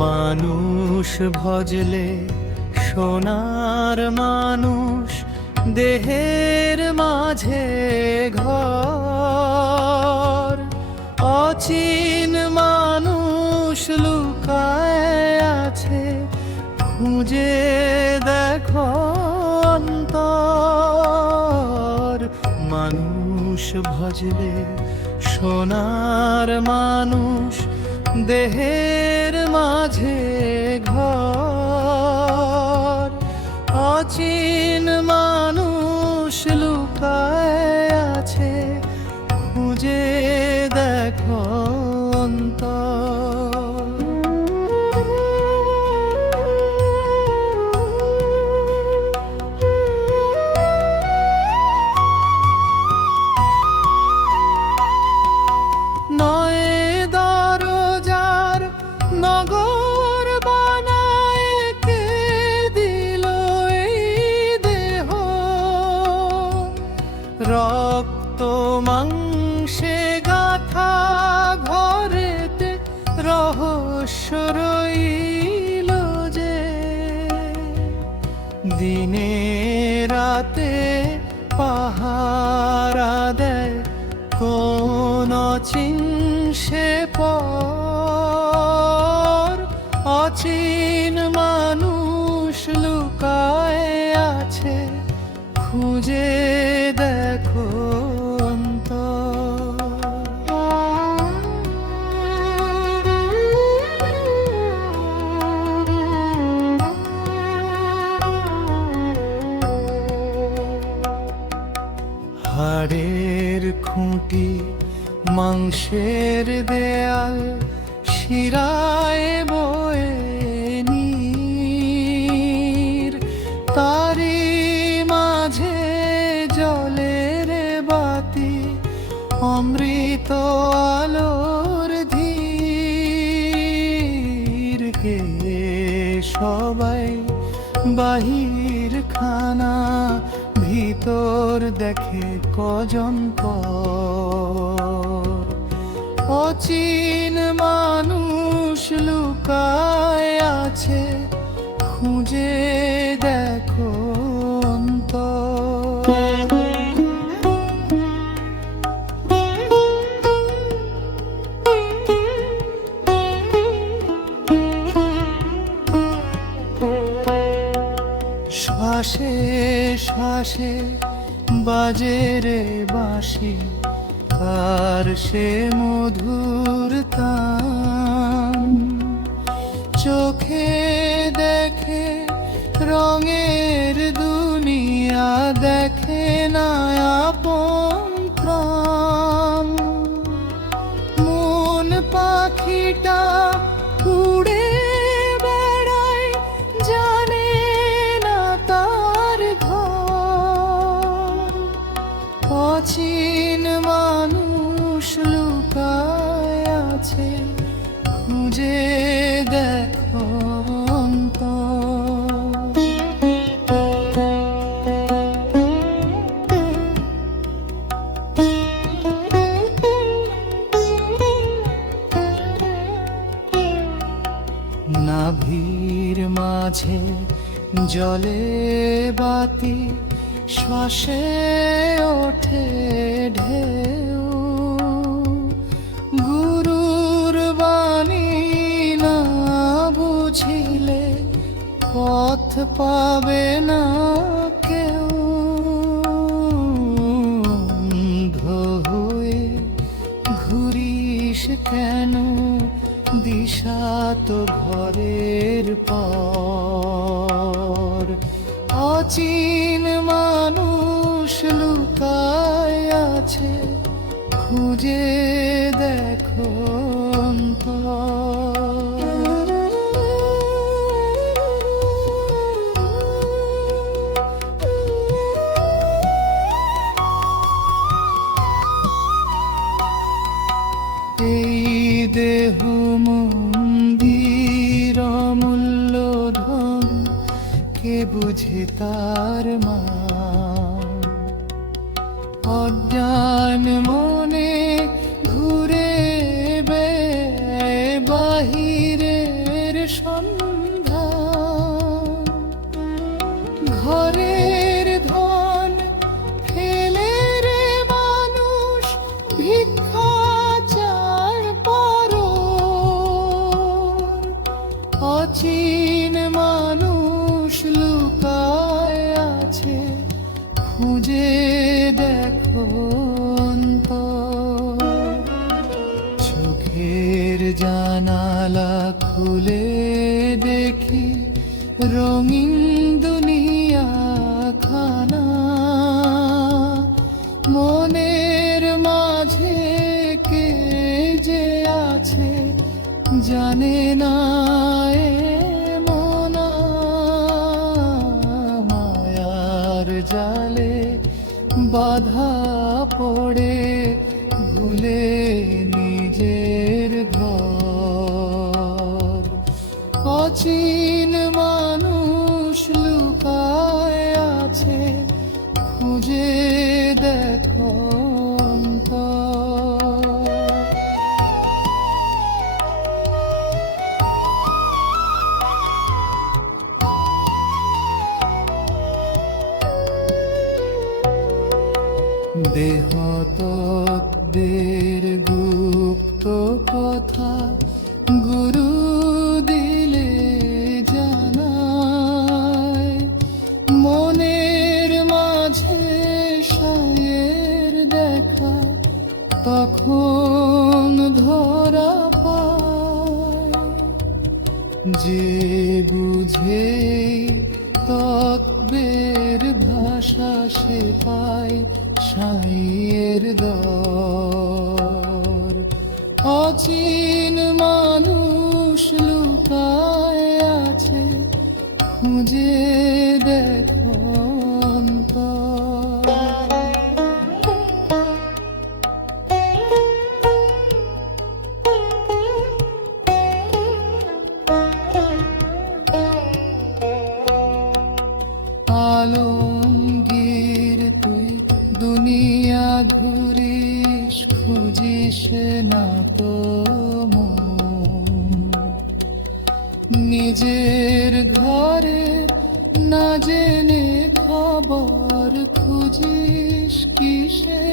মানুষ ভজলে সোনার মানুষ দেহের মাঝে ঘর, অচিন মানুষ লুকায় আছে, খুঁজে দেখো অন্তর। মানুষ ভজলে সোনার মানুষ দেহের মাঝে ঘর, অচিন মানুষ লুকায় আছে, খুঁজে দেখো অন্তর। নয় দরজার নগর বানায় কে দিল এই দেহ, রক্ত মাংসে গাথা ঘরেতে রহস্য রইল যে, দিনে রাতে পাহারা দেয় কোন অচিন সে পর, অচিন মানুষ লুকায় আছে, খুঁজে দেখো অন্তর। হাড়ের খুঁটি মাংসের দেয়াল, শিরায় বয়ে নীর, তারি মাঝে জলের বাতি, অমৃত আলোর ধীর। কে সবাই বাহির খানা, ভিতর দেখে কজন পর, অচিন মানুষ লুকায় আছে, খুঁজে দেখো অন্তর। শ্বাসে শ্বাসে বাজে রে বাঁশি, কার সে মধুর তান, চোখে দেখে রঙের দুনিয়া, দেখে না আপন প্রাণ। মন পাখিটা উড়ে বেড়ায়, জানে না তার ঘর, অচিন মানুষ লুকায় আছে, খুঁজে দেখো অন্তর। নাভির মাঝে জলে বাতি, শ্বাসে ওঠে ঢেউ, গুরুর বাণী না বুঝিলে পথ পাবে না কেউ। অন্ধ হয়ে ঘুরিস কেন, দিশা তো ঘরের পর, অচিন মানুষ লুকায় আছে, খুঁজে দেখো অন্তর। এই দেহ মন্দির অমূল্য ধন, কে বুঝে তার মান, অজ্ঞান মনে ঘুরে বাহিরের জানালা খুলে দেখি রঙিন দুনিয়া খানা, মনের মাঝে কে যে আছে জানে না এ মনা। মায়ার জালে বাধা পড়ে ভুলে নিজের ঘর, অচিন মানুষ লুকায় আছে খুঁজে দেখো অন্তর। দেহ তত্ত্বের গুপ্ত কথা গুরু দিলে জানায়, মনের মাঝে সায়ের দেখা তখন ধরা পায়। যে বুঝে তত্ত্বের ভাষা সে পায় সাইয়ের দর, অচিন মানুষ লুকায় আছে খুঁজে দেখো অন্তর। আলমগীর তুই দুনিয়া ঘুরিস খুঁজিস না তো মন, নিজের ঘরে না জেনে খবর খুঁজিস কিসে